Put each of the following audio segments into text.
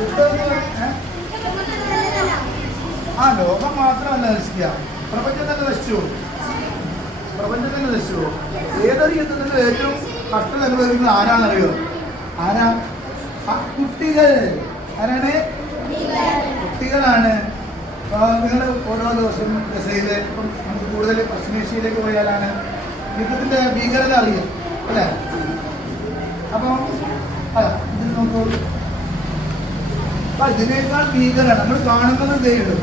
യുദ്ധം എന്ന് പറഞ്ഞാൽ ആ ലോകം മാത്രമല്ല നശിക്കുക, പ്രപഞ്ചം തന്നെ നശിച്ചു. പ്രപഞ്ചം തന്നെ നശിച്ചു. ഏതൊരു യുദ്ധത്തിൻ്റെ ഏറ്റവും കഷ്ടം അനുഭവിക്കുന്നത് ആരാന്നറിയോ? ആരാ? കുട്ടികൾ. ആരാണ്? കുട്ടികളാണ്. നിങ്ങൾ ഓരോ ദിവസവും ഗസയില് ഇപ്പം നമുക്ക് കൂടുതൽ പശ്ചിമേഷ്യയിലേക്ക് പോയാലാണ് യുദ്ധത്തിൻ്റെ ഭീകരത അറിയും അല്ലേ? അപ്പം ഇത് നോക്കൂ, അപ്പം ഇതിനേക്കാൾ ഭീകരമാണ് നമ്മൾ കാണുന്നത്. ഇതേയുള്ളൂ.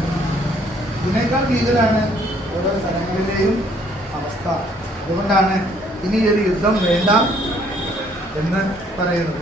ഇതിനേക്കാൾ ഭീകരമാണ് ഓരോ സ്ഥലങ്ങളിലെയും അവസ്ഥ. അതുകൊണ്ടാണ് ഇനി ഒരു യുദ്ധം വേണ്ട എന്ന് പറയുന്നത്.